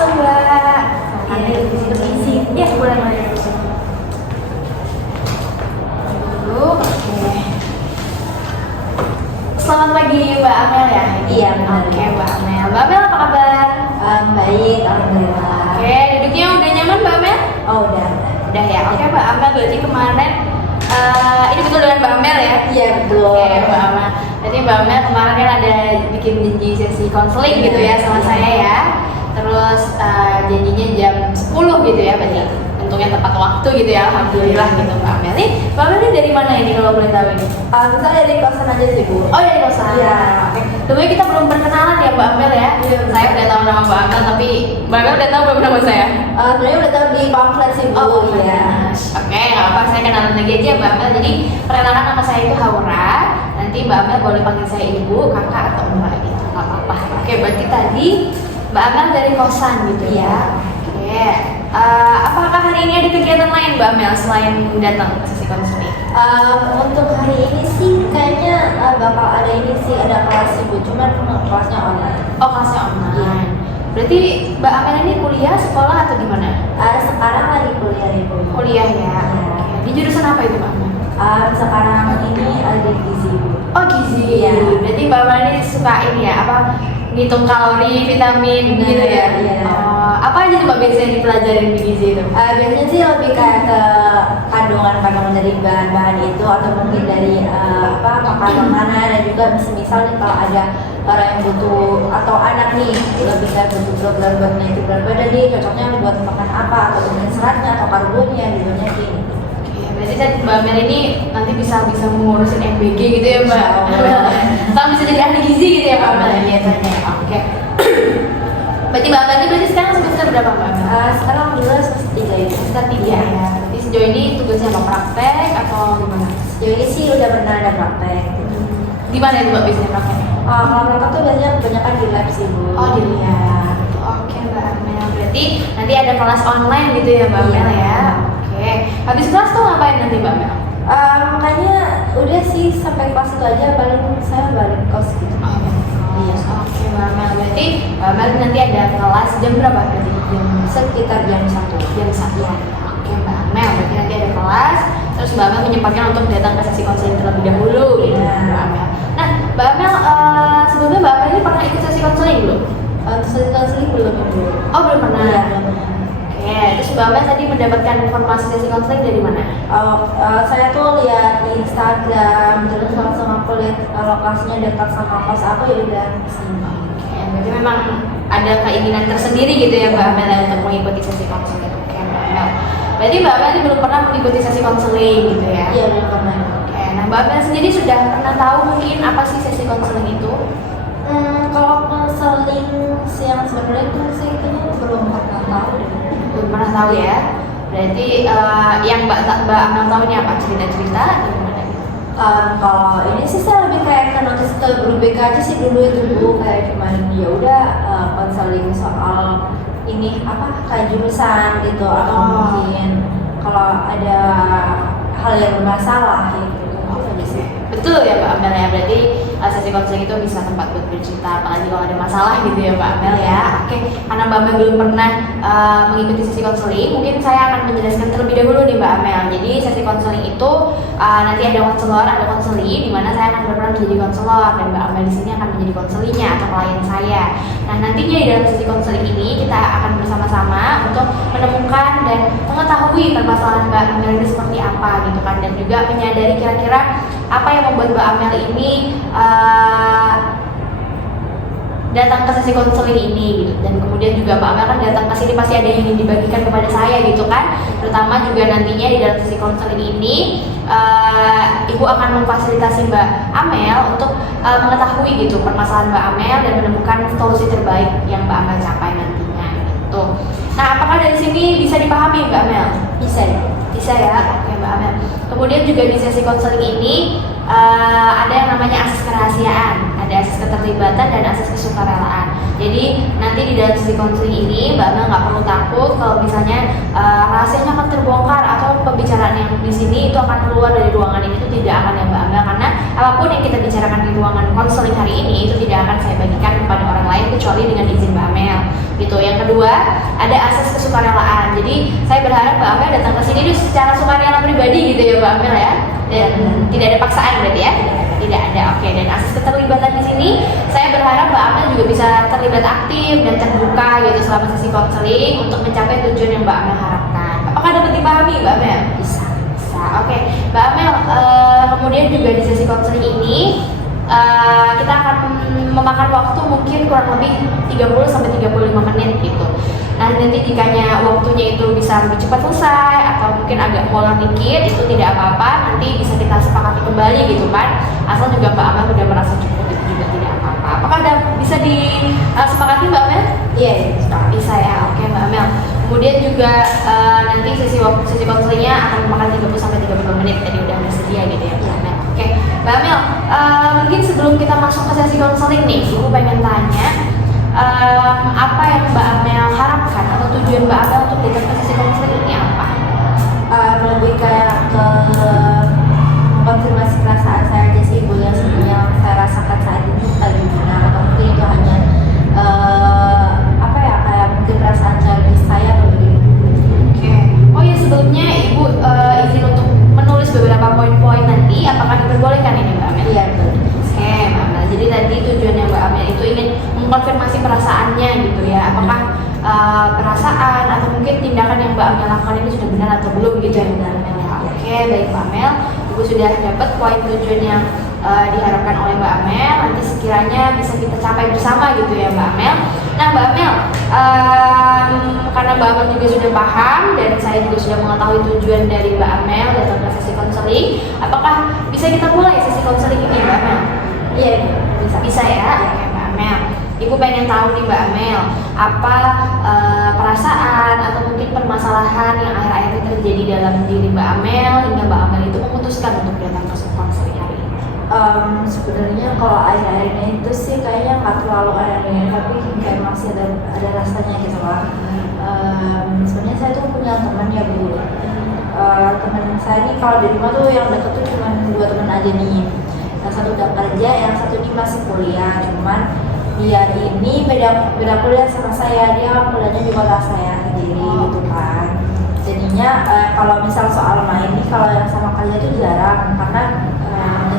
langsung Mbak. Nanti di sini isi. Ya, boleh Mbak. Dulu, oke. Selamat pagi Mbak Amel ya? Iya, benar. Oke Mbak Amel. Mbak Amel apa kabar? Baik, alhamdulillah. Oke, duduknya udah nyaman Mbak Amel? Oh, udah. Udah ya. Oke Mbak Amel, berarti kemarin ini betul dengan Mbak Amel ya? Iya, betul. Oke Mbak Amel. Jadi Mbak Amel kemarin kan ada bikin janji sesi konseling gitu ya sama saya ya. Terus janjinya jam 10 gitu ya berarti. Untungnya tepat waktu gitu ya, alhamdulillah gitu Mbak Amel. Nih, Mbak Amel ini dari mana ini kalau boleh tahu ini? Kita dari kosan aja sih, Bu. Oh dari kosan. Iya. Oke. Dulu kita belum perkenalan ya Mbak Amel ya. Iya. Saya udah tahu nama Mbak Amel tapi Mbak Amel udah tahu belum nama saya? Sebenarnya udah tahu di pamflet sih, Bu. Oh iya. Oke, nggak apa, saya kenalan lagi aja Mbak Amel. Jadi perkenalkan nama saya itu Haura. Nanti Mbak Amel boleh panggil saya ibu, kakak atau mbak gitu, nggak apa-apa. Oke, berarti tadi Mbak Amel dari kosan gitu ya. Oke. Apakah hari ini ada kegiatan lain Mbak Amel selain datang ke sesi konseling? Untuk hari ini sih kayaknya bakal ada ini sih, ada kelas sih, Bu. Cuman kelasnya online. Oh, kelasnya online. Berarti Mbak Amel ini kuliah, sekolah atau gimana? Sekarang lagi kuliah, Ibu. Kuliah ya. Iya. Oke. Di jurusan apa itu Mbak Amel? Sekarang ini ada gizi, Bu. Oh gizi. Iya. Berarti Mbak Amel ini suka ini ya, apa ngitung kalori, vitamin Benar, gitu ya? iya. Apa aja tuh Mbak biasanya dipelajarin di gizi itu? Biasanya sih lebih kayak ke kandungan dari bahan-bahan itu atau mungkin dari makanan mana, dan juga misal nih kalau ada orang yang butuh atau anak nih lebih kayak butuh berat itu berat badan nih cocoknya buat makan apa, atau mungkin seratnya atau karbonnya gitu gini. Oke, berarti kan Mbak Amel ini nanti bisa mengurusin MBG gitu ya Mbak? Sama bisa jadi ahli gizi gitu ya Mbak Amel ya biasanya? Oke. Berarti Mbak Amel ini berarti sekarang semester berapa Mbak Amel? Sekarang alhamdulillah semester 3 ya. Semester 3 ya. Berarti sejauh ini tugasnya apa, praktek atau gimana? Sejauh ini sih udah pernah ada praktek. Gimana itu Mbak biasanya prakteknya? Kalau praktek tuh biasanya kebanyakan di lab sih, Bu. Oh dilihat. Oke Mbak Amel, berarti nanti ada kelas online gitu ya Mbak Amel ya? Oke. Habis kelas tuh ngapain nanti Mbak Amel? Makanya udah sih sampai kelas itu aja, paling saya balik kos gitu. Oh Iya. Oke Mbak Amel, berarti Mbak Amel nanti ada kelas jam berapa? Berarti jam Sekitar jam 1. jam 1. Oke Mbak Amel, berarti nanti ada kelas. Terus Mbak Amel menyempatkan untuk datang ke sesi konseling terlebih dahulu gitu Mbak Amel. Nah Mbak Amel, sebelumnya Mbak Amel ini pernah ikut sesi konseling belum? Sesi konseling belum, Bu. Oh belum pernah. Iya, belum pernah. Oke, terus Mbak Amel tadi mendapatkan informasi sesi konseling dari mana? Saya tuh lihat di Instagram, terus langsung aku lihat lokasinya dekat sama kos aku, ya udah kesini. Oke, berarti memang ada keinginan tersendiri gitu ya Mbak Amel untuk mengikuti sesi konseling. Oke Mbak Amel. Berarti Mbak Amel ini belum pernah mengikuti sesi konseling gitu ya? Iya, belum pernah. Oke, nah Mbak Amel sendiri sudah pernah tahu mungkin apa sih sesi konseling itu? Kalau konseling yang sebenarnya itu sih kayaknya belum pernah tahu deh. Belum pernah tahu ya? Berarti yang Mbak Amel tahu ini apa? Cerita-cerita atau gimana gitu? Kalau ini sih saya lebih kayak ke notice ke guru BK aja sih dulu itu, Bu. Kayak cuman ya udah konseling soal ini apa kayak jurusan gitu, atau mungkin kalau ada hal yang bermasalah gitu. Betul ya Mbak Amel ya, berarti sesi konseling itu bisa tempat buat bercerita, apalagi kalau ada masalah gitu ya Mbak Amel ya. Oke, karena Mbak Amel belum pernah mengikuti sesi konseling, mungkin saya akan menjelaskan terlebih dahulu nih Mbak Amel. Jadi sesi konseling itu nanti ada konselor, ada konseli, di mana saya akan berperan menjadi konselor dan Mbak Amel di sini akan menjadi konselinya atau klien saya. Nah nantinya di dalam sesi konseling ini kita akan bersama-sama untuk menemukan dan mengetahui permasalahan Mbak Amel ini seperti apa gitu kan, dan juga menyadari kira-kira apa yang membuat Mbak Amel ini datang ke sesi konseling ini gitu. Dan kemudian juga Mbak Amel kan datang ke sini pasti ada yang ingin dibagikan kepada saya gitu kan, terutama juga nantinya di dalam sesi konseling ini Ibu akan memfasilitasi Mbak Amel untuk mengetahui gitu permasalahan Mbak Amel dan menemukan solusi terbaik yang Mbak Amel capai nantinya gitu. Nah apakah dari sini bisa dipahami Mbak Amel? Bisa ya? Bisa ya, oke Mbak Amel. Kemudian juga di sesi konseling ini ada yang namanya akses kerahasiaan, ada akses keterlibatan dan akses kesukarelaan. Jadi nanti di dalam sesi konseling ini Mbak Amel nggak perlu takut kalau misalnya rahasianya akan terbongkar atau pembicaraan yang di sini itu akan keluar dari ruangan ini, itu tidak akan ya Mbak Amel, karena apapun yang kita bicarakan di ruangan konseling hari ini itu tidak akan saya bagikan kepada orang lain kecuali dengan izin Mbak Amel gitu. Yang kedua kedua ada asas kesukarelaan. Jadi saya berharap Mbak Amel datang ke sini secara sukarela pribadi gitu ya Mbak Amel ya. Dan tidak ada paksaan berarti ya? Tidak ada. Oke. Dan asas keterlibatan di sini saya berharap Mbak Amel juga bisa terlibat aktif dan terbuka gitu selama sesi konseling untuk mencapai tujuan yang Mbak Amel harapkan. Apakah dapat dipahami Mbak Amel? Bisa. Oke. Mbak Amel, kemudian juga di sesi konseling ini kita akan memakan waktu mungkin kurang lebih 30 sampai 35 menit gitu. Nah, nanti jikanya waktunya itu bisa lebih cepat selesai atau mungkin agak molor dikit, itu tidak apa-apa, nanti bisa kita sepakati kembali gitu kan. Asal juga Mbak Amel udah merasa cukup, itu juga tidak apa-apa. Apakah bisa disepakati Mbak Amel? Iya, bisa ya. Oke Mbak Amel. Kemudian juga nanti sesi konselingnya akan memakan 30 sampai 35 menit, tadi udah bersedia gitu ya Mbak Amel. Oke, Mbak Amel, mungkin sebelum kita masuk ke sesi konseling nih, Ibu pengen tanya apa yang Mbak Amel harapkan atau tujuan Mbak Amel untuk datang ke sesi konseling ini apa? Lebih kayak ke konfirmasi perasaan saya aja sih Bu, yang sebenarnya saya rasakan saat ini lagi gimana, atau mungkin itu hanya apa ya, kayak mungkin perasaan childish saya atau begitu. Oke. Oh ya, sebelumnya Ibu izin untuk menulis beberapa poin-poin nanti, apakah diperbolehkan ini Mbak Amel? Iya betul. Oke Mbak Amel, jadi tadi tujuannya Mbak Amel itu ingin mengkonfirmasi perasaannya gitu ya, apakah perasaan atau mungkin tindakan yang Mbak Amel lakukan ini sudah benar atau belum gitu ya Mbak Amel ya. Oke, baik Mbak Amel, Ibu sudah dapat poin tujuan yang diharapkan oleh Mbak Amel, nanti sekiranya bisa kita capai bersama gitu ya Mbak Amel. Nah Mbak Amel, karena Mbak Amel juga sudah paham dan saya juga sudah mengetahui tujuan dari Mbak Amel datang ke sesi konseling, apakah bisa kita mulai sesi konseling ini Mbak Amel? Iya, Bisa ya. Oke Mbak Amel, Ibu pengen tahu nih Mbak Amel, apa perasaan atau mungkin permasalahan yang akhir-akhir ini terjadi dalam diri Mbak Amel hingga Mbak Amel itu memutuskan untuk datang ke konseling hari ini? Sebenarnya kalau akhir-akhir ini itu sih kayaknya nggak terlalu aneh, tapi kayak masih ada rasanya gitu lah. Sebenarnya saya tuh punya teman ya Bu. Teman saya nih kalau di rumah tuh yang deket tuh cuma 2 teman aja nih. Yang satu udah kerja, yang satu ini masih kuliah. Cuman dia ini beda kuliah sama saya, dia kuliahnya di kota saya sendiri gitu kan. Jadinya kalau misal soal main nih, kalau yang sama kerja tuh jarang, karena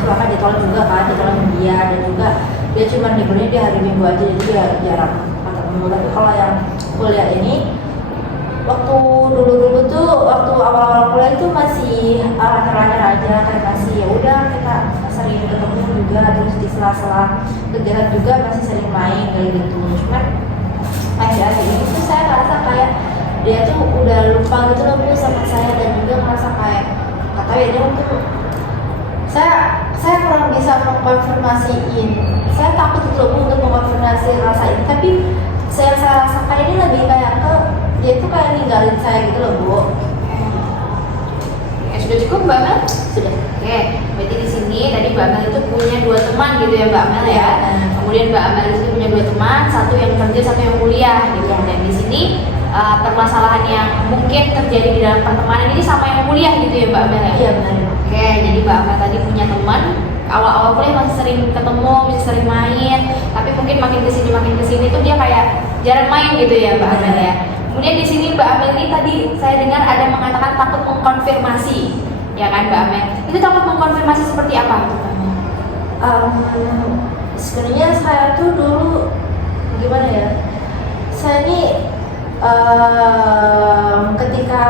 selama jadwal juga kan, jadwal dia, dan juga dia cuma liburnya di hari Minggu aja, jadi dia jarang ketemu. Tapi kalau yang kuliah ini, waktu dulu tuh, waktu awal-awal kuliah itu masih lancar-lancar aja, kayak masih ya udah kita sering ketemu juga, terus di sela-sela kegiatan juga masih sering main kayak gitu. Cuman akhir-akhir ini tuh saya ngerasa kayak dia tuh udah lupa gitu loh Bu sama saya, dan juga ngerasa kayak nggak tahu ya, dia tuh saya kurang bisa mengkonfirmasiin. Saya takut gitu loh Bu untuk mengkonfirmasi rasa ini, tapi saya rasakan ini lebih kayak ke dia tuh kayak ninggalin saya gitu loh Bu. Sudah cukup Mbak Amel? Sudah. Oke, berarti di sini tadi Mbak Amel itu punya 2 teman gitu ya Mbak Amel ya. Kemudian Mbak Amel itu punya 2 teman, satu yang kerja, satu yang kuliah gitu. Dan di sini permasalahan yang mungkin terjadi di dalam pertemanan ini sama yang kuliah gitu ya Mbak Amel ya. Iya benar. Oke, jadi Mbak Amel tadi punya teman, awal-awal kuliah masih sering ketemu, masih sering main, tapi mungkin makin kesini tuh dia kayak jarang main gitu ya Mbak Amel ya. Kemudian di sini Mbak Amel ini tadi saya dengar ada mengatakan takut mengkonfirmasi, ya kan Mbak Amel? Itu takut mengkonfirmasi seperti apa itu Mbak Amel? Sebenarnya saya tuh dulu gimana ya? Saya ini ketika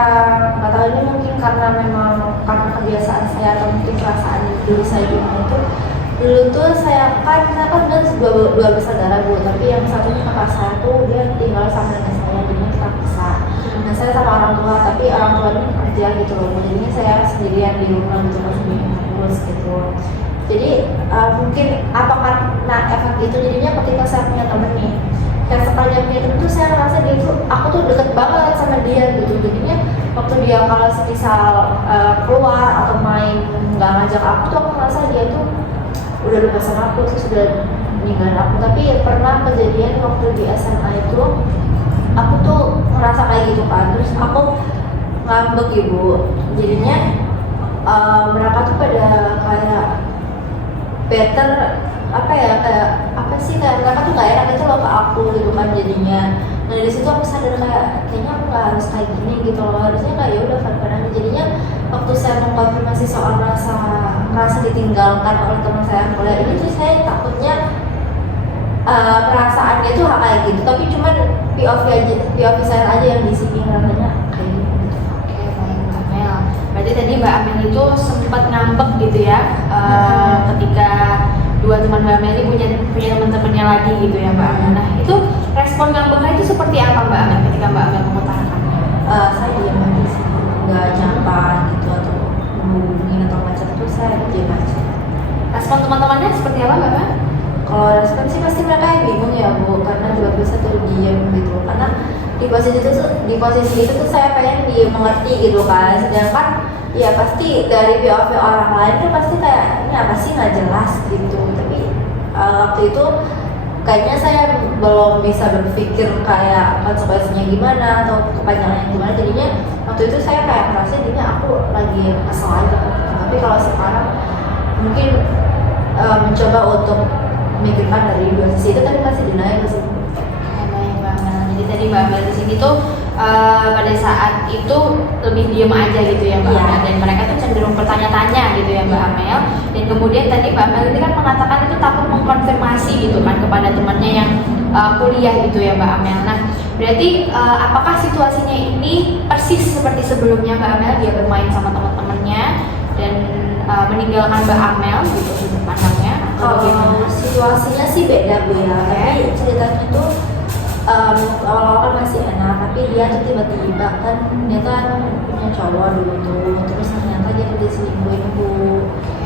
nggak tahu, ini mungkin karena memang karena kebiasaan saya atau mungkin perasaan dulu saya itu, dulu tuh saya kan udah dua bersaudara Bu, tapi yang satunya kakak saya tuh dia tinggal sama nenek saya, jadinya kita pisah. Nah saya sama orang tua, tapi orang tua ini kerja gitu loh, jadinya saya sendirian di rumah gitu, masih terus gitu. Jadi mungkin apa karena efek itu, jadinya ketika saya punya temen nih, kayak sekali punya temen tuh saya ngerasa dia tuh, aku tuh deket banget sama dia gitu. Jadinya waktu dia kalau misal keluar atau main nggak ngajak aku tuh, aku ngerasa dia tuh udah lupa sama aku, terus udah ninggalin aku. Tapi pernah kejadian waktu di SMA itu, aku tuh ngerasa kayak gitu kan, terus aku ngambek Ibu. Jadinya mereka tuh pada kayak better apa ya, kayak apa sih, kayak mereka tuh gak enak itu loh ke aku gitu kan. jadinya. Nah dari situ aku sadar kayak kayaknya aku nggak harus kayak gini gitu loh, harusnya kayak ya udah fun-fun aja. Jadinya waktu saya mengkonfirmasi soal rasa ditinggalkan oleh teman saya yang kuliah ini tuh saya takutnya perasaannya tuh kayak gitu, tapi cuman POV saya aja yang di sini rasanya kayak gitu. Oke, baik Mbak Amel. Berarti tadi Mbak Amel itu sempat ngambek gitu ya, ketika dua teman Mbak Amel ini punya teman-temannya lagi gitu ya Mbak Amel. Nah itu respon ngambeknya itu seperti apa Mbak Amel ketika Mbak Amel mengutarakannya? Saya diam aja sih, nggak nyapa gitu atau hubungin atau macam itu, saya diam aja. Respon teman-temannya seperti apa Mbak Amel? Kalau respon sih pasti mereka yang bingung ya Bu, karena tiba-tiba saya tuh diam gitu. Karena di posisi itu tuh saya pengen dia mengerti gitu kan, sedangkan ya pasti dari POV orang lain tuh pasti kayak ini apa sih nggak jelas gitu. Tapi waktu itu kayaknya saya belum bisa berpikir kayak konsekuensinya gimana atau kepanjangannya gimana, jadinya waktu itu saya kayak merasa jadinya aku lagi kesel aja. Tapi kalau sekarang mungkin mencoba untuk memikirkan dari dua sisi itu, tapi masih denial sih. Baik Mbak Amel. Jadi tadi Mbak Amel di sini tuh pada saat itu lebih diem aja gitu ya Mbak Amel, dan mereka tuh cenderung bertanya-tanya gitu ya Mbak Amel. Dan kemudian tadi Mbak Amel ini kan mengatakan itu takut mengkonfirmasi gitu kan kepada temannya yang kuliah gitu ya Mbak Amel. Nah berarti apakah situasinya ini persis seperti sebelumnya Mbak Amel, dia bermain sama teman-temannya dan meninggalkan Mbak Amel gitu sudut pandangnya? Kalau situasinya sih beda Bu ya, tapi ceritanya tuh awal-awal masih enak, tapi dia tuh tiba-tiba kan dia kan punya cowok dulu tuh, terus ternyata dia tuh diselingkuhin Bu.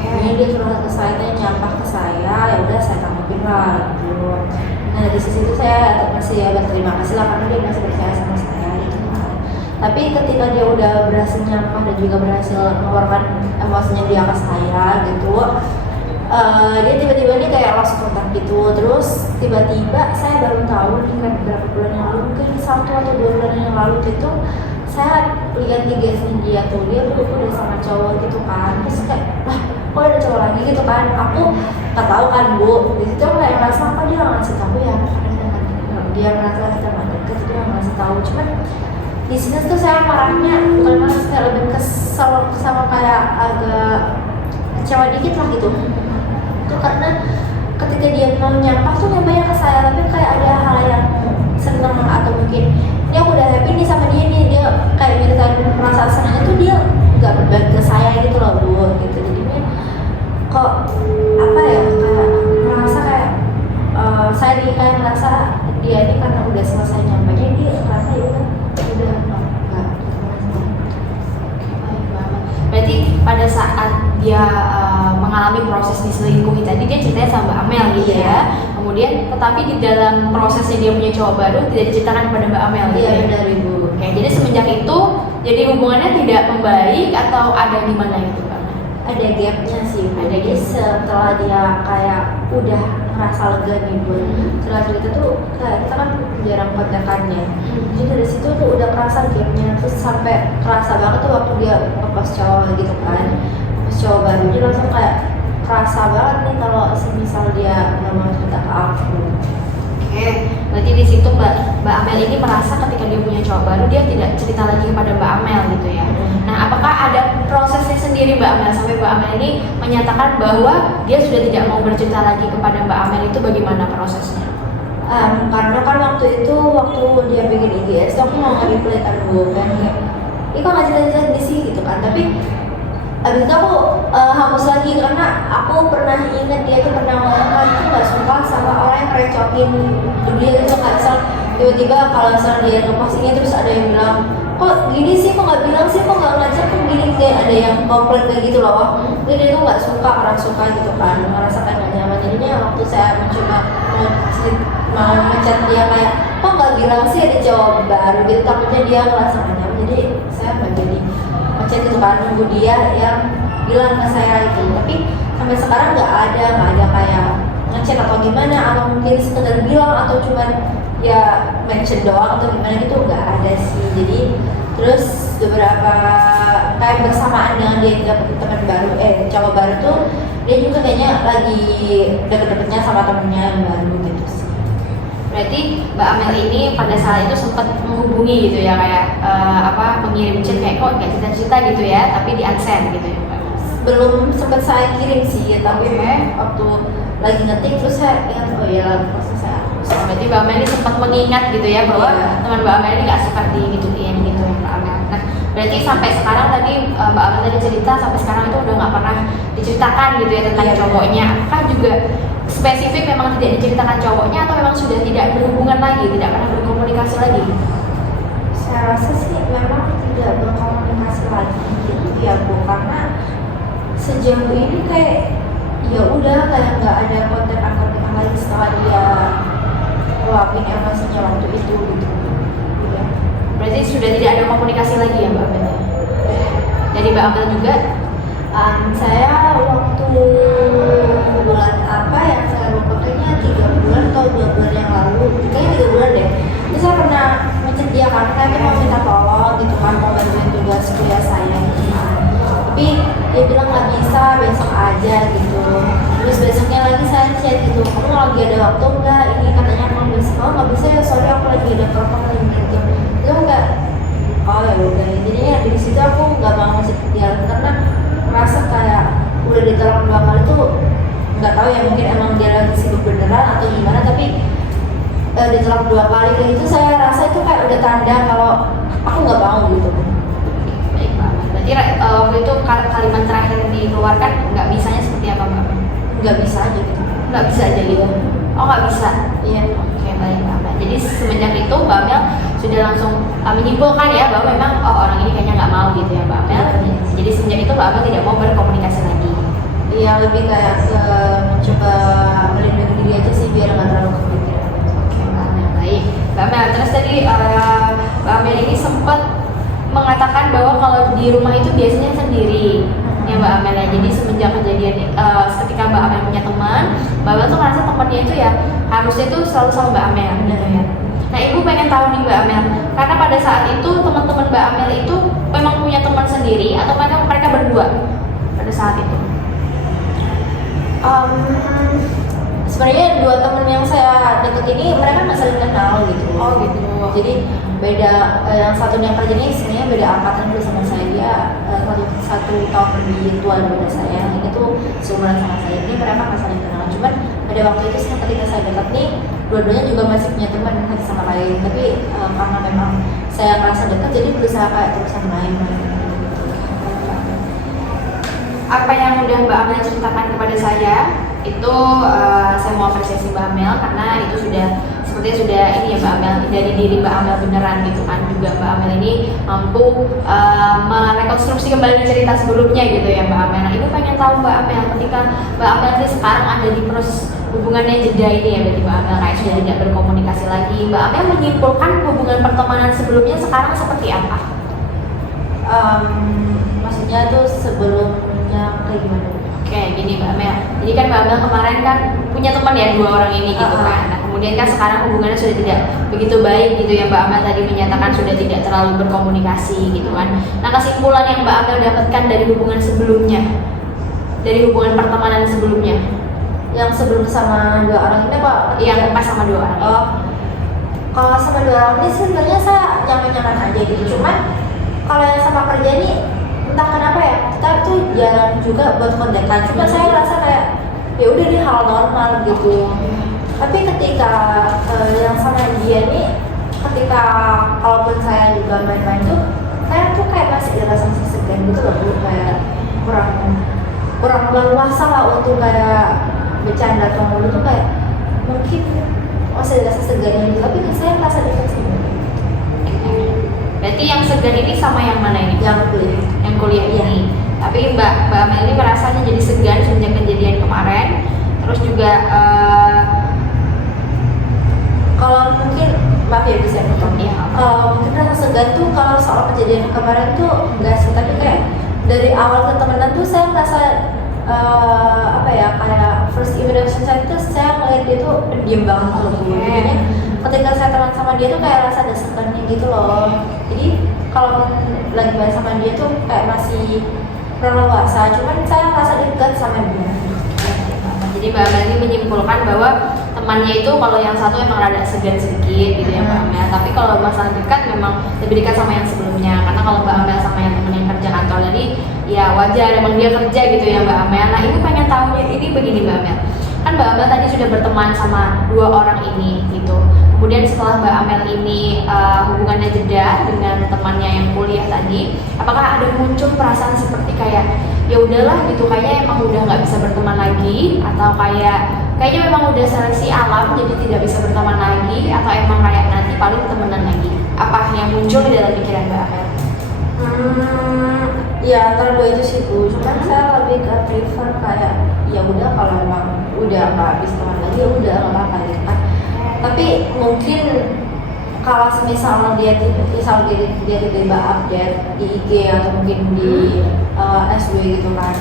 Ini dia curhat ke saya, dia nyampah ke saya, ya udah saya tanggupin lah gitu. Nah dari sisi itu saya masih ya berterima kasih lah karena dia masih percaya sama saya gitu kan. Tapi ketika dia udah berhasil nyampah dan juga berhasil mengeluarkan emosinya dia ke saya gitu, dia tiba-tiba nih kayak lost kontak gitu. Terus tiba-tiba saya baru tahu nih kan beberapa bulan yang lalu, mungkin 1 atau 2 bulan yang lalu gitu, saya lihat di IG-nya dia tuh, dia tuh udah sama cowok gitu kan. Terus kayak lah kok ada cowok lagi gitu kan, aku nggak tahu kan Bu. Di situ aku kayak merasa apa dia nggak ngasih tahu ya, dia merasa kita nggak deket, dia nggak ngasih tahu. Cuman di sini tuh saya marahnya bukan marah, kayak lebih kesel sama kayak agak kecewa dikit lah gitu. Itu karena ketika dia mau nyampah tuh nyampahnya ke saya, tapi kayak ada hal yang seneng atau mungkin ini aku udah happy nih sama dia nih, dia kayak nyeritain perasaan senangnya tuh dia nggak berbagi ke saya gitu loh Bu gitu. Jadinya kok apa ya, kayak merasa kayak saya nih kayak merasa dia ini karena udah selesai nyampahnya, dia merasa ya udah enggak. Berarti pada saat dia mengalami proses diselingkuhi tadi, dia ceritanya sama Mbak Amel gitu ya. Kemudian tetapi di dalam prosesnya dia punya cowok baru tidak diceritakan kepada Mbak Amel gitu. Iya benar Ibu. Oke, jadi semenjak itu jadi hubungannya tidak membaik atau ada di mana itu Mbak? Ada gapnya sih Bu. Ada Jadi setelah dia kayak udah ngerasa lega nih Bu, setelah itu tuh kayak kita kan jarang kontakannya. Jadi dari situ tuh udah kerasa gapnya, terus sampai kerasa banget tuh waktu dia ngepost cowok gitu kan, ngepost cowok baru, dia langsung kayak kerasa banget nih kalau misal dia nggak mau cerita ke aku. Oke, berarti di situ Mbak Amel ini merasa ketika dia punya cowok baru dia tidak cerita lagi kepada Mbak Amel gitu ya. Nah, apakah ada prosesnya sendiri Mbak Amel sampai Mbak Amel ini menyatakan bahwa dia sudah tidak mau bercerita lagi kepada Mbak Amel, itu bagaimana prosesnya? Karena kan waktu dia bikin IGS, aku mau nge-reply kan Bu, kan kayak ini kok nggak cerita di sini gitu kan. Tapi abis itu aku hapus lagi karena aku pernah ingat dia tuh pernah ngomong kan aku nggak suka sama orang yang recokin dia gitu. Nggak misal tiba-tiba kalau misalnya dia ngepost ini terus ada yang bilang kok gini sih, kok nggak bilang sih, kok nggak ngajak, kok gini, kayak ada yang komplain kayak gitu loh. Jadi dia tuh nggak suka, orang suka gitu kan, ngerasa kayak nggak nyaman. Jadinya waktu saya mencoba mau ngechat dia kayak kok nggak bilang sih ada cowok baru gitu, takutnya dia ngerasa nggak nyaman. Jadi saya nggak jadi ngechat gitu kan, nunggu dia yang bilang ke saya itu. Tapi sampai sekarang nggak ada kayak ngechat atau gimana, atau mungkin sekedar bilang atau cuman ya mention doang atau gimana gitu, nggak ada sih. Jadi terus beberapa kayak bersamaan dengan dia dapet teman baru, cowok baru tuh dia juga kayaknya lagi deket-deketnya sama temennya yang baru gitu sih. Berarti Mbak Amel ini pada saat itu sempat menghubungi gitu ya, kayak mengirim chat kayak kok nggak cerita-cerita gitu ya, tapi di unsend gitu ya Mbak? Belum sempat saya kirim sih, tapi waktu lagi ngetik terus saya ingat oh ya lagu proses saya hapus. Berarti Mbak Amel ini sempat mengingat gitu ya bahwa teman Mbak Amel ini nggak suka digituin gitu ya Mbak Amel. Nah berarti sampai sekarang tadi Mbak Amel tadi cerita sampai sekarang itu udah nggak pernah diceritakan gitu ya tentang cowoknya. Apakah juga spesifik memang tidak diceritakan cowoknya atau memang sudah tidak berhubungan lagi, tidak pernah berkomunikasi lagi? Saya rasa sih memang tidak berkomunikasi lagi gitu ya Bu, karena sejauh ini kayak ya udah kayak nggak ada kontak-kontak lagi setelah dia luapin emosinya waktu itu gitu. Ya. Berarti sudah tidak ada komunikasi lagi ya Mbak Amel? Dari Mbak Amel juga? Saya waktu bulan apa yang saya lupa kayaknya 3 bulan atau 2 bulan yang lalu, kayaknya 3 bulan deh. Itu saya pernah ngechat dia karena saya mau minta tolong gitu kan, mau bantuin tugas kuliah saya gitu kan. Tapi dia bilang nggak bisa, besok aja gitu. Terus besoknya lagi saya chat gitu, kamu lagi ada waktu nggak? Ini katanya kamu besok, oh nggak bisa ya, sorry aku lagi ada program lagi gitu. Itu nggak, oh ya udah. Jadinya di situ aku nggak mau ngechat dia karena merasa kayak udah ditolak 2 kali tuh nggak tahu ya, mungkin emang dia lagi sibuk beneran atau gimana, tapi ditolak 2 kali kayak itu saya rasa itu kayak udah tanda kalau aku nggak mau gitu. Baik Mbak Amel. Berarti waktu itu kalimat terakhir yang dikeluarkan nggak bisanya seperti apa Mbak Amel? Nggak bisa aja gitu. Nggak bisa aja gitu? Oh nggak bisa? Iya. Oke baik Mbak Amel. Jadi semenjak itu Mbak Amel sudah langsung menyimpulkan ya bahwa memang orang ini kayaknya nggak mau gitu ya Mbak Amel. Jadi semenjak itu Mbak Amel tidak mau berkomunikasi lagi. Iya, lebih kayak ke mencoba melindungi diri aja sih biar nggak terlalu kepikiran. Oke Mbak Amel, baik Mbak Amel. Terus tadi Mbak Amel ini sempat mengatakan bahwa kalau di rumah itu biasanya sendiri ya Mbak Amel ya. Jadi semenjak kejadian ketika Mbak Amel punya teman, Mbak Amel tuh merasa temannya itu ya harusnya itu selalu sama Mbak Amel, benar ya? Nah ibu pengen tahu nih Mbak Amel, karena pada saat itu teman-teman Mbak Amel itu memang punya teman sendiri atau mereka berdua pada saat itu? Sebenarnya 2 temen yang saya deket ini mereka nggak saling kenal gitu. Oh gitu. Jadi beda, yang satunya kerjanya sebenarnya beda angkatan dulu sama saya, dia satu tahun lebih tua daripada saya. Yang ini tuh seumuran sama saya. Ini mereka nggak saling kenal. Cuman pada waktu itu ketika saya dekat nih, dua-duanya juga masih punya teman satu sama lain. Tapi karena memang saya merasa dekat, jadi berusaha kayak terusan main. Apa yang udah Mbak Amel ceritakan kepada saya itu saya mau apresiasi Mbak Amel karena itu sepertinya sudah ini ya Mbak Amel, dari diri Mbak Amel beneran gitu kan. Juga Mbak Amel ini mampu merekonstruksi kembali cerita sebelumnya gitu ya Mbak Amel. Nah ibu pengen tahu Mbak Amel, ketika Mbak Amel ini sekarang ada di proses hubungannya jeda ini ya berarti Mbak Amel kayak sudah tidak berkomunikasi lagi, Mbak Amel menyimpulkan hubungan pertemanan sebelumnya sekarang seperti apa? Maksudnya tuh sebelumnya kayak gimana? Oke, gini Mbak Amel. Jadi kan Mbak Amel kemarin kan punya teman ya 2 orang ini gitu kan. Nah kemudian kan sekarang hubungannya sudah tidak begitu baik gitu ya Mbak Amel tadi menyatakan sudah tidak terlalu berkomunikasi gitu kan. Nah kesimpulan yang Mbak Amel dapatkan dari hubungan sebelumnya, dari hubungan pertemanan sebelumnya, Yang sebelum sama 2 orang ini apa? yang pas sama 2 orang ini? Oh, kalau sama 2 orang ini sebenarnya saya nyaman-nyaman aja gitu. Cuman kalau yang sama kerja ini entah kenapa ya kita tuh jarang juga buat kontekan. Cuma saya rasa kayak ya udah di hal normal gitu. Tapi ketika yang sama dia nih, ketika kalaupun saya juga main-main tuh, saya tuh kayak masih ada masih segan gitu loh Bu, kayak kurang leluasa lah untuk kayak bercanda atau mulu tuh kayak mungkin masih ada segan gitu. Tapi saya merasa dekat sih. Berarti yang segan ini sama yang mana ini? Yang kuliah. Yang kuliah Iya. ini. Tapi Mbak Amel ini merasanya jadi segan sejak kejadian kemarin. Terus juga kalau mungkin maaf ya bisa potong. Iya. Mungkin rasa segan tuh kalau soal kejadian kemarin tuh enggak sih, tapi kayak dari awal ketemenan tuh saya merasa apa ya, kayak first impression saya tuh saya ngeliat dia tuh pendiam banget loh Bu. Jadinya ketika saya teman sama dia tuh kayak rasa ada segannya gitu loh. Jadi kalau lagi main sama dia tuh kayak masih kurang leluasa, cuman saya merasa dekat sama dia. jadi Mbak Amel ini menyimpulkan bahwa temannya itu kalau yang satu emang rada segan sedikit gitu ya Mbak Amel, tapi kalau masalah dekat memang lebih dekat sama yang sebelumnya, karena kalau Mbak Amel sama yang temen yang kerja kantor tadi ya wajar, emang dia kerja gitu ya Mbak Amel. Nah ini pengen tahunya ini begini Mbak Amel, kan Mbak Amel tadi sudah berteman sama 2 orang ini gitu, kemudian setelah Mbak Amel ini hubungannya jeda dengan temannya yang kuliah tadi, apakah ada muncul perasaan seperti kayak ya udahlah gitu, kayaknya emang udah nggak bisa berteman lagi, atau kayaknya memang udah seleksi alam jadi tidak bisa berteman lagi, atau emang kayak nanti paling temenan lagi? Apa yang muncul di dalam pikiran Mbak Amel? Ya antara dua itu sih Bu, cuman saya lebih ke prefer kayak ya udah kalau emang udah nggak bisa teman lagi ya udah nggak apa-apa gitu kan. Tapi mungkin kalau semisal dia tiba-tiba update di IG atau mungkin di SW gitu kan,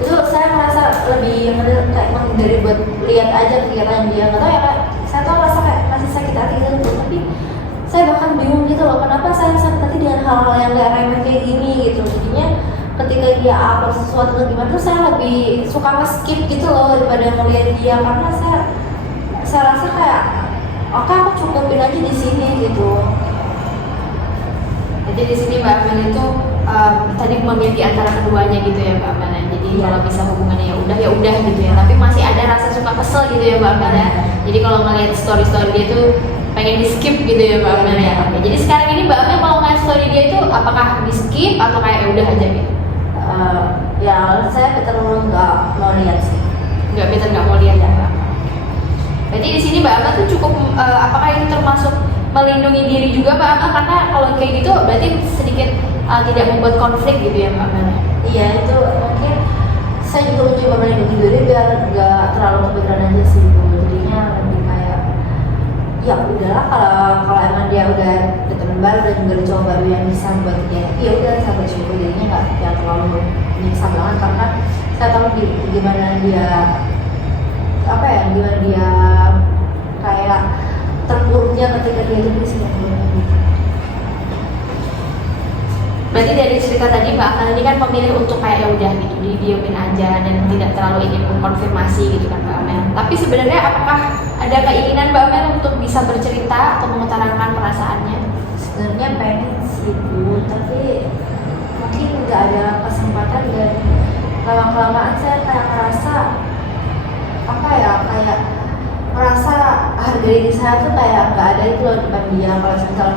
itu saya merasa lebih kayak menghindari buat lihat aja kegiatan dia, nggak tahu ya Kak, saya tuh merasa kayak masih sakit hati gitu, tapi saya bahkan bingung gitu loh, kenapa saya sakit hati dengan hal-hal yang gak remeh kayak gini gitu. Jadinya ketika dia upload sesuatu atau gimana tuh saya lebih suka skip gitu loh daripada melihat dia, karena saya rasa kayak oke aku cukupin aja di sini gitu. Jadi di sini Mbak Amel itu tadi memilih antara keduanya gitu ya Mbak Amel. Jadi kalau bisa hubungannya ya udah gitu ya. Tapi masih ada rasa suka kesel gitu ya Mbak Amel ya. Jadi kalau ngeliat story dia tuh pengen di skip gitu ya Mbak Amel ya. Oke. Jadi sekarang ini Mbak Amel kalau ngeliat story dia itu apakah di skip atau kayak ya udah aja gitu? Ya saya betul nggak mau lihat sih. Nggak mau lihat ya Mbak. Berarti di sini Mbak Amel tuh cukup apakah itu termasuk melindungi diri juga Mbak Amel, karena kalau kayak gitu berarti sedikit tidak membuat konflik gitu ya Mbak Amel? Iya itu mungkin saya juga mencoba melindungi diri biar nggak terlalu kepikiran aja sih Bu. Jadinya lebih kayak ya udahlah, kalau emang dia udah ada teman baru dan juga ada cowok baru yang bisa buat dia ya udah saya bersyukur, jadinya nggak yang terlalu menyiksa banget, karena saya tahu gimana dia kayak terpuruknya ketika dia itu di Singapura. Berarti dari cerita tadi Mbak Amel ini kan memilih untuk kayak ya udah gitu didiemin aja dan tidak terlalu ingin mengkonfirmasi gitu kan Mbak Amel. Tapi sebenarnya apakah ada keinginan Mbak Amel untuk bisa bercerita atau mengutarakan perasaannya? Sebenarnya pengen sih Bu, tapi mungkin nggak ada kesempatan, dan lama-kelamaan saya kayak merasa kayak merasa harga diri saya tuh kayak nggak ada itu loh depan dia. Kalau misal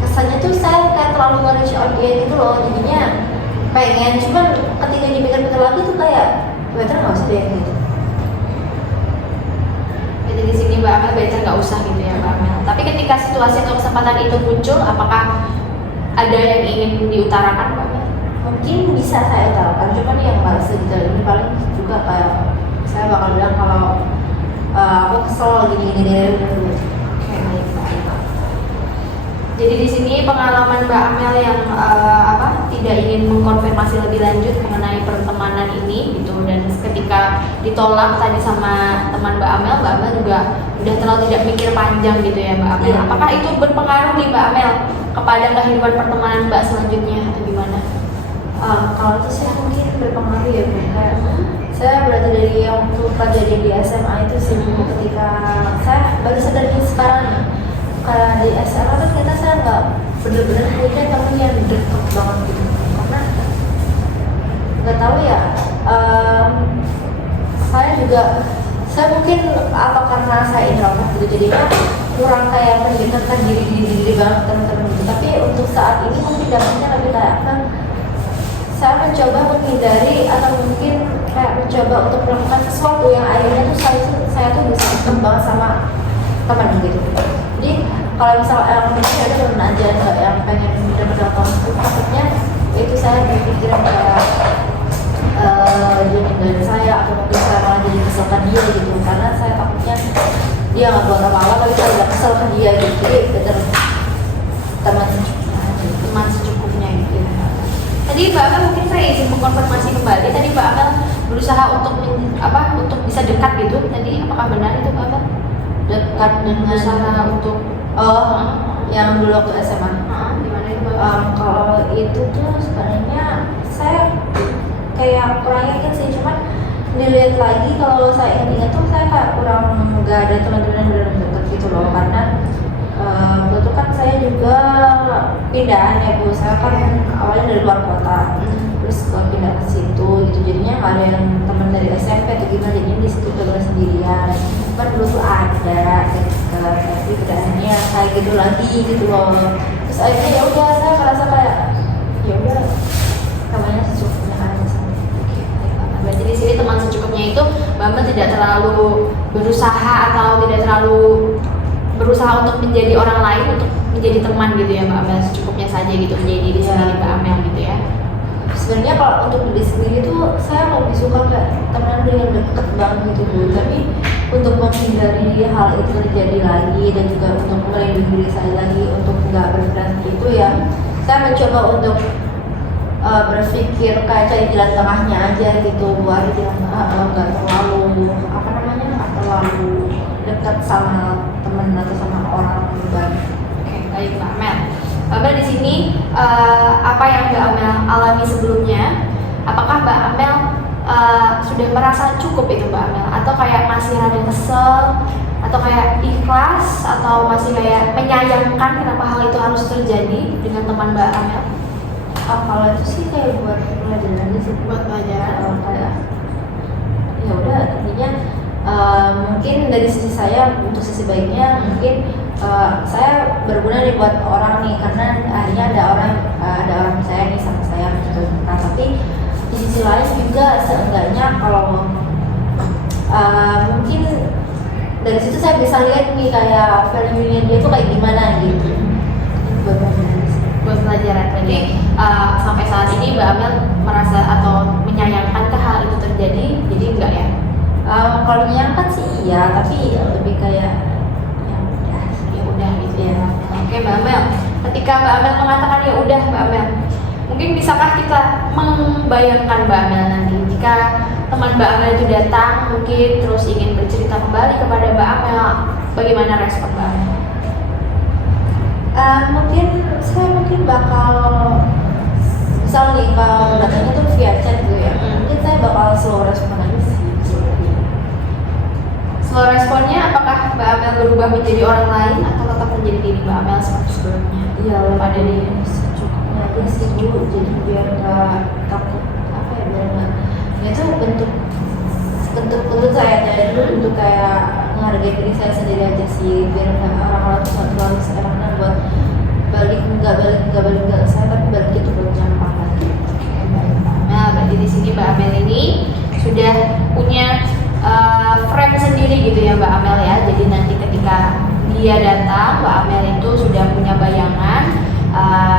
kesannya tuh saya kayak terlalu nge-reach out dia gitu loh, jadinya pengen, cuman ketika dipikir-pikir lagi tuh kayak better nggak usah deh gitu. Jadi di sini Mbak Amel better nggak usah gitu ya Mbak Amel. Tapi ketika situasi atau kesempatan itu muncul, apakah ada yang ingin diutarakan Mbak Amel? Mungkin bisa saya utarakan, cuman yang nggak sedetail ini, paling juga kayak saya bakal bilang kalau aku kesel gini deh. Jadi di sini pengalaman Mbak Amel yang tidak ingin mengkonfirmasi lebih lanjut mengenai pertemanan ini gitu, dan ketika ditolak tadi sama teman Mbak Amel juga udah terlalu tidak mikir panjang gitu ya Mbak Amel. Iya. Apakah itu berpengaruh nih Mbak Amel kepada kehidupan pertemanan Mbak selanjutnya atau gimana? Kalau itu sih mungkin berpengaruh ya Bu. Kayak saya berarti dari yang waktu kejadian di SMA itu sih Bu, ketika saya baru sadar nih sekarang nih, karena di SMA kan saya nggak bener-bener punya temen yang deket banget gitu, karena nggak tahu ya, saya mungkin apa karena saya introvert gitu, jadinya kurang kayak mendekatkan diri banget teman-teman gitu. Tapi untuk saat ini mungkin dampaknya lebih kayak saya mencoba menghindari atau mungkin kayak mencoba untuk melakukan sesuatu yang akhirnya tuh saya tuh bisa deket banget sama teman gitu. Jadi kalau misalnya mungkin ada teman aja nggak yang pengen benar-benar konflik, maksudnya itu saya berpikiran kayak dia ninggalin saya atau mungkin saya malah jadi kesel ke dia gitu, karena saya takutnya dia nggak buat apa-apa tapi saya udah kesel ke dia gitu. Jadi better teman secukupnya gitu. Tadi Mbak Amel mungkin saya izin mengkonfirmasi kembali. Tadi Mbak Amel berusaha untuk untuk bisa dekat gitu. Tadi apakah benar itu Mbak Amel? Dekat dengan Berusaha untuk yang dulu waktu SMA. Gimana itu Mbak Amel? Kalau itu tuh sebenarnya saya kayak kurang yakin sih, cuman dilihat lagi kalau saya ingat tuh saya kayak kurang nggak ada teman-teman yang benar dekat gitu loh, karena waktu itu kan saya juga pindahan ya Bu, saya kan awalnya dari luar kota, terus pindah ke situ gitu, jadinya nggak ada yang teman dari SMP atau gimana, jadinya di situ benar sendirian. Kan dulu tuh ada tapi keadaannya kayak gitu lagi gitu loh. Terus akhirnya ya udah saya merasa kayak ya udah namanya secukupnya aja sih. Berarti di sini teman secukupnya itu Mbak Amel tidak terlalu berusaha atau tidak terlalu berusaha untuk menjadi orang lain, untuk menjadi teman gitu ya Mbak Amel, secukupnya saja gitu menjadi diri sendiri Mbak Amel gitu ya. Sebenarnya kalau untuk diri sendiri tuh saya lebih suka kayak teman yang deket banget gitu Bu, tapi untuk menghindari hal itu terjadi lagi dan juga untuk melindungi diri saya lagi untuk nggak berpikiran itu ya, saya mencoba untuk berpikir kayak cari jalan tengahnya aja gitu, buat jalan nggak terlalu apa namanya, nggak terlalu dekat sama teman atau sama orang baru. Oke, baik Mbak Amel. Mbak Amel di sini apa yang Mbak Amel alami sebelumnya? Apakah Mbak Amel sudah merasa cukup itu Mbak Amel? Atau kayak masih ada kesel? Atau kayak ikhlas? Atau masih kayak menyayangkan kenapa hal itu harus terjadi dengan teman Mbak Amel? Kalau itu sih kayak buat pelajaran aja sih, Buat pelajaran. kayak ya udah intinya mungkin dari sisi saya, untuk sisi baiknya mungkin saya berguna nih buat orang nih, karena akhirnya ada orang saya nih sama saya gitu. Nah tapi di sisi lain juga seenggaknya kalau mungkin dari situ saya bisa lihat nih kayak value-nya dia tuh kayak gimana gitu. Buat pelajaran. Berarti sampai saat ini Mbak Amel merasa atau menyayangkan ke hal itu terjadi, jadi enggak ya? Kalau menyangka sih iya, tapi lebih kayak Ya udah gitu ya. Oke Mbak Amel, ketika Mbak Amel mengatakan ya udah Mbak Amel, mungkin bisakah kita membayangkan Mbak Amel nanti jika teman Mbak Amel itu datang mungkin terus ingin bercerita kembali kepada Mbak Amel, bagaimana respon Mbak Amel? Mungkin bakal misal nih kalau datangnya tuh via chat gitu ya, mungkin saya bakal slow respon aja sih. Slow responnya apakah Mbak Amel berubah menjadi orang lain atau tetap menjadi diri Mbak Amel seperti sebelumnya? Iya, Pada diri secukupnya aja sih dulu, jadi biar nggak takut apa ya, biar nggak itu bentuk saya dari dulu untuk kayak menghargai diri saya sendiri aja sih, biar nggak orang-orang tuh nggak terlalu sekarangnya buat nggak balik ke saya, tapi balik itu buat nyampah lagi. Oke, baik Mbak Amel. Berarti di sini Mbak Amel ini sudah punya frame sendiri gitu ya Mbak Amel ya. Jadi nanti ketika dia datang, Mbak Amel itu sudah punya bayangan,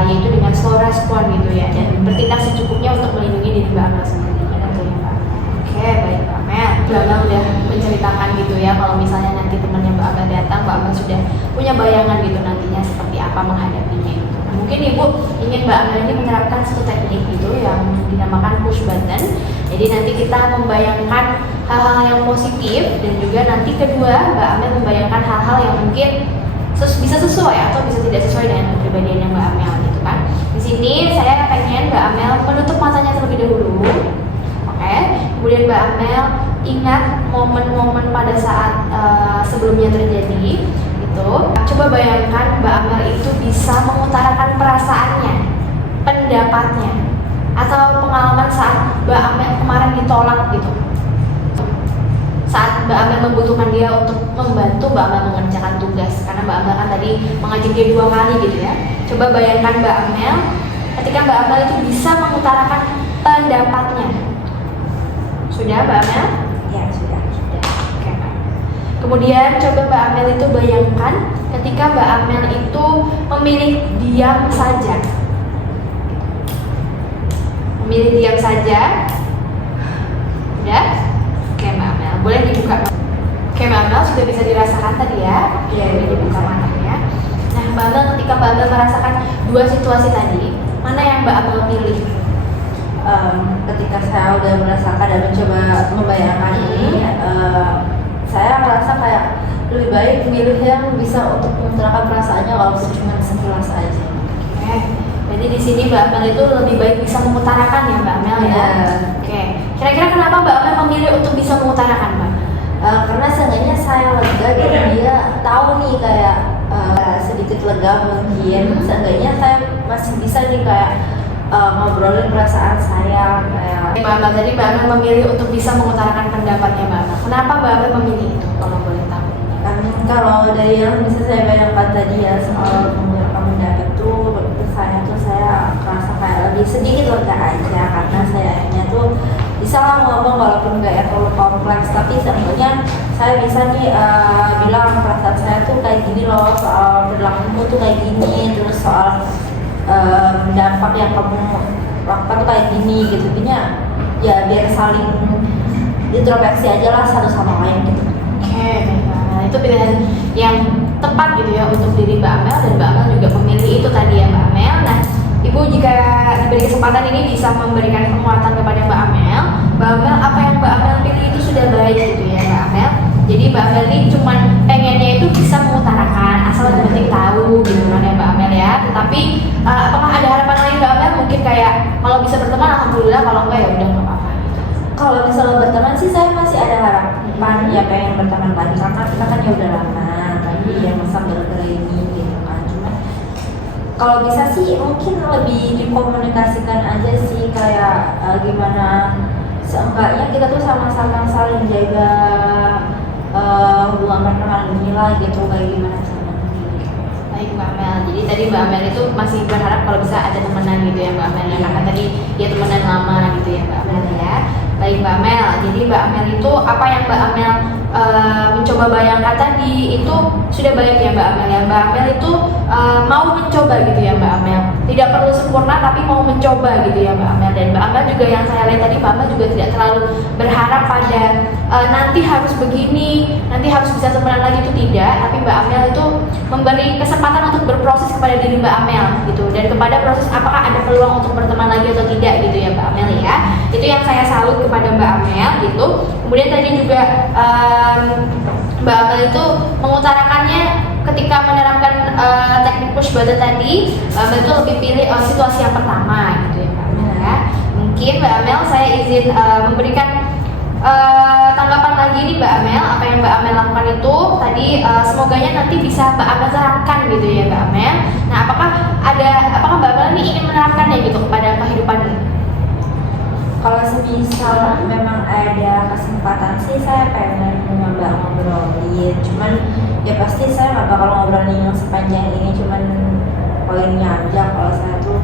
yaitu dengan slow respon gitu ya, dan bertindak secukupnya untuk melindungi diri Mbak Amel sendiri. Gitu ya Mbak. Oke, baik Mbak Amel. Mbak Amel udah menceritakan gitu ya, kalau misalnya nanti temannya Mbak Amel datang, Mbak Amel sudah punya bayangan gitu nantinya seperti apa menghadapinya gitu. Nah, mungkin Ibu ingin Mbak Amel ini menerapkan satu teknik gitu yang dinamakan push button. Jadi nanti kita membayangkan hal-hal yang positif, dan juga nanti kedua Mbak Amel membayangkan hal-hal yang mungkin bisa sesuai atau bisa tidak sesuai dengan kepribadiannya Mbak Amel gitu kan. Di sini saya pengen Mbak Amel menutup matanya terlebih dahulu. Oke. Kemudian Mbak Amel ingat momen-momen pada saat sebelumnya terjadi itu. Coba bayangkan Mbak Amel itu bisa mengutarakan perasaannya, pendapatnya, atau pengalaman saat Mbak Amel kemarin ditolak gitu. Saat Mbak Amel membutuhkan dia untuk membantu Mbak Amel mengerjakan tugas, karena Mbak Amel kan tadi mengajak dia 2 kali gitu ya. Coba bayangkan Mbak Amel ketika Mbak Amel itu bisa mengutarakan pendapatnya. Sudah Mbak Amel? Ya sudah. Oke. Kemudian coba Mbak Amel itu bayangkan ketika Mbak Amel itu memilih diam saja. Memilih diam saja. Udah? Oke Mbak Amel, boleh dibuka. Oke Mbak Amel, sudah bisa dirasakan tadi ya? Iya, Sudah dibuka matanya. Nah Mbak Amel, ketika Mbak Amel merasakan 2 situasi tadi, mana yang Mbak Amel pilih? Ketika saya udah merasakan dan mencoba membayangkan ini, saya merasa kayak lebih baik milih yang bisa untuk mengutarakan perasaannya walaupun cuma sekilas aja. Oke, Jadi di sini Mbak Amel itu lebih baik bisa mengutarakan ya Mbak Amel ya. Oke. Kira-kira kenapa Mbak Amel memilih untuk bisa mengutarakan Mbak? Karena seenggaknya saya lega gitu, dia tahu nih kayak sedikit lega mungkin. Seenggaknya saya masih bisa nih kayak ngobrolin perasaan saya kayak. Mbak Amel, tadi Mbak Amel memilih untuk bisa mengutarakan pendapatnya Mbak Amel. Kenapa Mbak Amel memilih itu kalau boleh tahu? Kalau dari yang bisa saya bayangkan tadi ya soal mengungkapkan pendapat tuh, saya merasa kayak lebih sedikit lega aja karena saya akhirnya tuh bisa lah ngomong walaupun nggak yang terlalu kompleks, tapi sebenarnya saya bisa nih bilang perasaan saya tuh kayak gini loh, soal perilakumu tuh kayak gini, terus soal dampak yang kamu lakukan tuh kayak gini gitu. Intinya ya biar saling introspeksi aja lah satu sama lain gitu. Oke, nah itu pilihan yang tepat gitu ya untuk diri Mbak Amel, dan Mbak Amel juga memilih itu tadi ya Mbak Amel. Nah, Ibu jika diberi kesempatan ini bisa memberikan penguatan kepada Mbak Amel. Mbak Amel, apa yang Mbak Amel pilih itu sudah baik gitu ya Mbak Amel. Jadi Mbak Amel ini cuman pengennya itu bisa mengutarakan, asal yang penting tahu gitu kan ya Mbak Amel ya. Tetapi apakah ada harapan lain Mbak Amel? Mungkin kayak kalau bisa berteman alhamdulillah, kalau enggak ya udah nggak apa-apa. Kalau misalnya berteman sih saya masih ada harapan ya pengen berteman lagi, karena kita kan ya udah lama tadi ya masa gara-gara ini gitu kan. Cuma kalau bisa sih mungkin lebih dikomunikasikan aja sih kayak gimana seenggaknya kita tuh sama-sama saling jaga hubungan pertemanan ini lah gitu, kayak gimana caranya. Baik Mbak Amel, jadi tadi Mbak Amel itu masih berharap kalau bisa ada temenan gitu ya Mbak Amel ya, karena tadi dia temenan lama gitu ya Mbak Amel ya. Baik Mbak Amel, jadi Mbak Amel itu apa yang Mbak Amel mencoba bayangkan tadi itu sudah baik ya Mbak Amel ya. Mbak Amel itu mau mencoba gitu ya Mbak Amel, tidak perlu sempurna tapi mau mencoba gitu ya Mbak Amel. Dan Mbak Amel juga yang saya lihat tadi, Mbak Amel juga tidak terlalu berharap pada nanti harus begini, nanti harus bisa temenan lagi, itu tidak. Tapi Mbak Amel itu memberi kesempatan untuk berproses kepada diri Mbak Amel gitu, dan kepada proses apakah ada peluang untuk berteman lagi atau tidak gitu ya Mbak Amel ya. Itu yang saya salut kepada Mbak Amel gitu. Kemudian tadi juga Mbak Amel itu mengutarakannya ketika menerapkan teknik push button tadi, Mbak Amel itu lebih pilih situasi yang pertama gitu ya Mbak Amel ya. Mungkin Mbak Amel saya izin memberikan tanggapan lagi nih Mbak Amel. Apa yang Mbak Amel lakukan itu tadi semoganya nanti bisa Mbak Amel terapkan gitu ya Mbak Amel. Nah, apakah Mbak Amel ini ingin menerapkannya gitu kepada kehidupan ini? Kalau semisal memang ada kesempatan sih saya pengen nyoba ngobrolin, cuman ya pasti saya nggak bakal ngobrolin yang sepanjang ini, cuman poinnya aja kalau saya tuh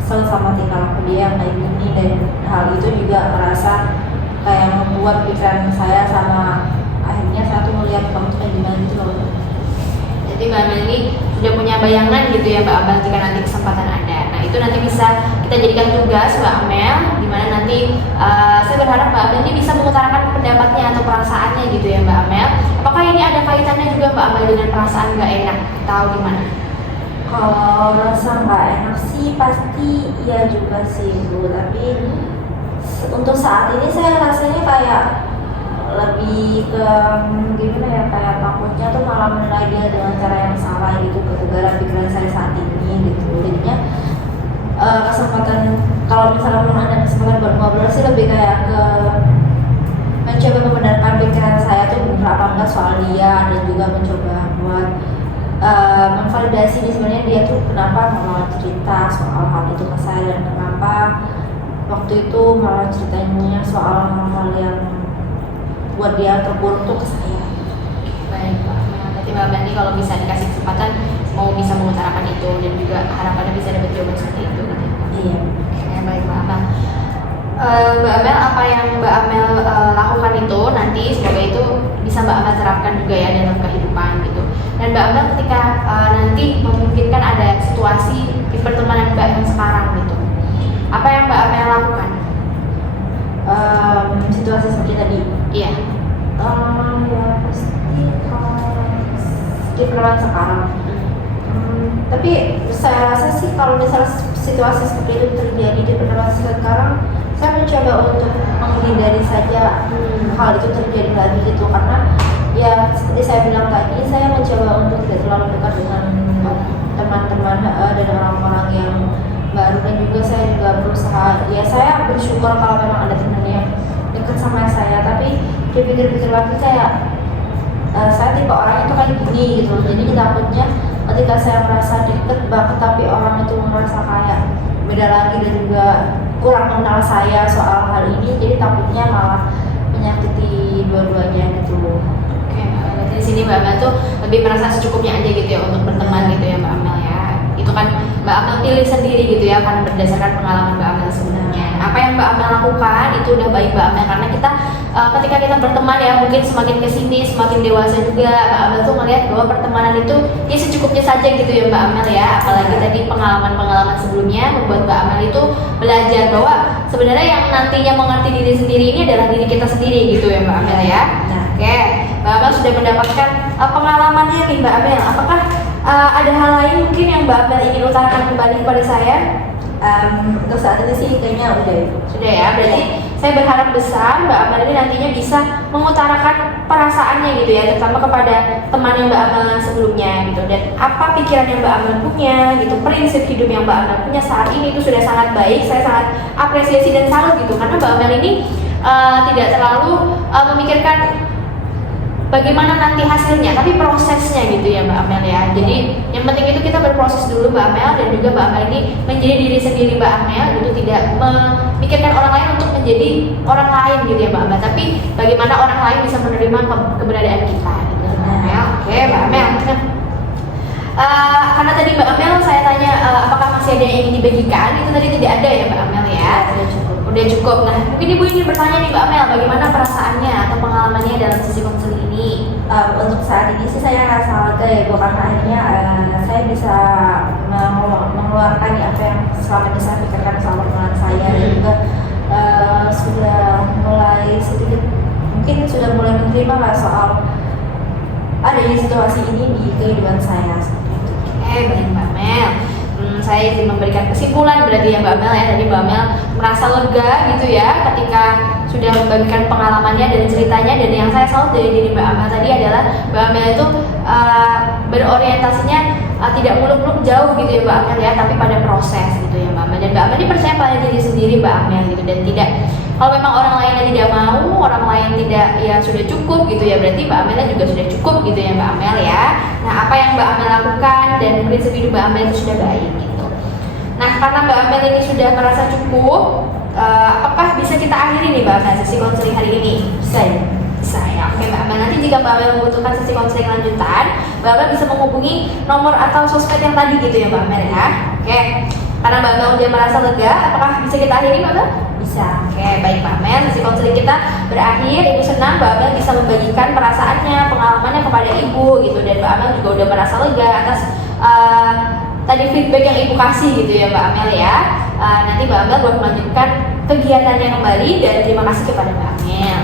kesel sama tingkah laku dia yang kayak gini, dan hal itu juga merasa kayak membuat pikiran saya sama akhirnya saya tuh melihat kamu tuh kayak gimana gitu loh. Jadi Mbak Amel ini sudah punya bayangan gitu ya Mbak Amel jika nanti kesempatan ada. Nah itu nanti bisa kita jadikan tugas Mbak Amel, dimana nanti saya berharap Mbak Amel ini bisa mengutarakan pendapatnya atau perasaannya gitu ya Mbak Amel. Apakah ini ada kaitannya juga Mbak Amel dengan perasaan nggak enak? Tahu gimana? Kalau rasa nggak enak sih pasti iya juga sih Bu, tapi untuk saat ini saya rasanya kayak lebih ke gimana ya, kayak takutnya tuh malah menilai dia dengan cara yang salah gitu gara-gara pikiran saya saat ini gitu. Jadinya kesempatan kalau misalnya mau ada kesempatan buat ngobrol sih lebih kayak ke mencoba membenarkan pikiran saya tuh benar apa enggak soal dia, dan juga mencoba buat memvalidasi di sebenarnya dia tuh kenapa malah cerita soal hal itu ke saya, dan kenapa waktu itu malah ceritanya soal hal-hal yang buat dia terburuk tuh ke saya. Baik Mbak Amel, nanti Mbak Amel ini kalau bisa dikasih kesempatan mau bisa mengutarakan itu, dan juga harapannya bisa dapat jawaban seperti itu kan ya? Iya. Ya, baik Mbak Amel. Mbak Amel, apa yang Mbak Amel lakukan itu nanti semoga itu bisa Mbak Amel terapkan juga ya dalam kehidupan gitu. Dan Mbak Amel ketika nanti memungkinkan ada situasi di pertemanan Mbak yang sekarang gitu, apa yang Mbak Amel lakukan? Situasi seperti tadi. Iya. Ya pasti di pertemanan sekarang. Tapi saya rasa sih kalau misalnya situasi seperti itu terjadi di pertemanan sekarang, saya mencoba untuk menghindari saja hal itu terjadi lagi gitu, karena ya seperti saya bilang tadi, saya mencoba untuk tidak terlalu dekat dengan teman-teman dan orang-orang yang baru, dan juga saya juga berusaha, ya saya bersyukur kalau memang ada teman yang dekat sama saya, tapi dipikir-pikir lagi saya tipe orang itu kayak gini gitu. Jadi takutnya ketika saya merasa deket banget tapi orang itu merasa kayak beda lagi dan juga kurang mengenal saya soal hal ini, jadi takutnya malah menyakiti dua-duanya gitu. Oke, berarti di sini Mbak Amel tuh lebih merasa secukupnya aja gitu ya untuk berteman gitu ya Mbak Amel ya. Itu kan Mbak Amel pilih sendiri gitu ya, kan berdasarkan pengalaman Mbak Amel sebelumnya. Apa yang Mbak Amel lakukan itu udah baik Mbak Amel, karena kita ketika kita berteman ya, mungkin semakin kesini semakin dewasa juga Mbak Amel tuh ngelihat bahwa pertemanan itu ya secukupnya saja gitu ya Mbak Amel ya. Apalagi tadi pengalaman-pengalaman sebelumnya membuat Mbak Amel itu belajar bahwa sebenarnya yang nantinya mengerti diri sendiri ini adalah diri kita sendiri gitu ya Mbak Amel ya. Oke, Mbak Amel sudah mendapatkan pengalamannya nih Mbak Amel. Apakah ada hal lain mungkin yang Mbak Amel ingin utarakan kembali kepada saya? Untuk saat ini sih kayaknya udah. Sudah ya, berarti saya berharap besar Mbak Amel ini nantinya bisa mengutarakan perasaannya gitu ya, terutama kepada teman yang Mbak Amel sebelumnya gitu, dan apa pikiran yang Mbak Amel punya gitu, prinsip hidup yang Mbak Amel punya saat ini itu sudah sangat baik. Saya sangat apresiasi dan salut gitu, karena Mbak Amel ini tidak terlalu memikirkan bagaimana nanti hasilnya, tapi prosesnya gitu ya Mbak Amel ya. Jadi yang penting itu kita berproses dulu Mbak Amel, dan juga Mbak Amel ini menjadi diri sendiri Mbak Amel, itu tidak memikirkan orang lain untuk menjadi orang lain gitu ya Mbak Amel, tapi bagaimana orang lain bisa menerima keberadaan kita gitu Mbak Amel. Oke Mbak Amel. Karena tadi Mbak Amel saya tanya apakah masih ada yang ingin dibagikan, itu tadi tidak ada ya Mbak Amel ya. Udah cukup. Nah, mungkin Ibu ingin bertanya nih Mbak Amel, bagaimana perasaannya atau pengalamannya dalam sesi konseling ini? Untuk saat ini sih saya rasa lega ya Bu, karena akhirnya saya bisa mengeluarkan apa yang selama ini saya pikirkan soal pertemanan saya, dan juga sudah mulai sedikit, mungkin sudah mulai menerima lah soal adanya situasi ini di kehidupan saya. Baik Mbak Amel. Saya ingin memberikan kesimpulan berarti ya Mbak Amel ya, tadi Mbak Amel merasa lega gitu ya ketika sudah membagikan pengalamannya dan ceritanya, dan yang saya salut dari diri Mbak Amel tadi adalah Mbak Amel itu berorientasinya tidak muluk-muluk jauh gitu ya Mbak Amel ya, tapi pada proses gitu ya Mbak Amel, dan Mbak Amel ini percaya pada diri sendiri Mbak Amel gitu, dan tidak, kalau memang orang lainnya tidak mau, orang lain tidak, ya sudah cukup gitu ya, berarti Mbak Amelnya juga sudah cukup gitu ya Mbak Amel ya. Nah, apa yang Mbak Amel lakukan dan prinsip hidup Mbak Amel itu sudah baik gitu. Nah, karena Mbak Amel ini sudah merasa cukup, apakah bisa kita akhiri nih Mbak Amel sesi konseling hari ini? Bisa ya? Bisa ya. Oke Mbak Amel, nanti jika Mbak Amel membutuhkan sesi konseling lanjutan, Mbak Amel bisa menghubungi nomor atau sosmed yang tadi gitu ya Mbak Amel ya. Oke, karena Mbak Amel udah merasa lega, apakah bisa kita akhiri Mbak Amel? Bisa. Oke, baik Mbak Amel, sesi konseling kita berakhir. Ibu senang Mbak Amel bisa membagikan perasaannya, pengalamannya kepada Ibu gitu, dan Mbak Amel juga udah merasa lega atas tadi feedback yang Ibu kasih gitu ya Mbak Amel ya. Nanti Mbak Amel buat melanjutkan kegiatannya kembali, dan terima kasih kepada Mbak Amel.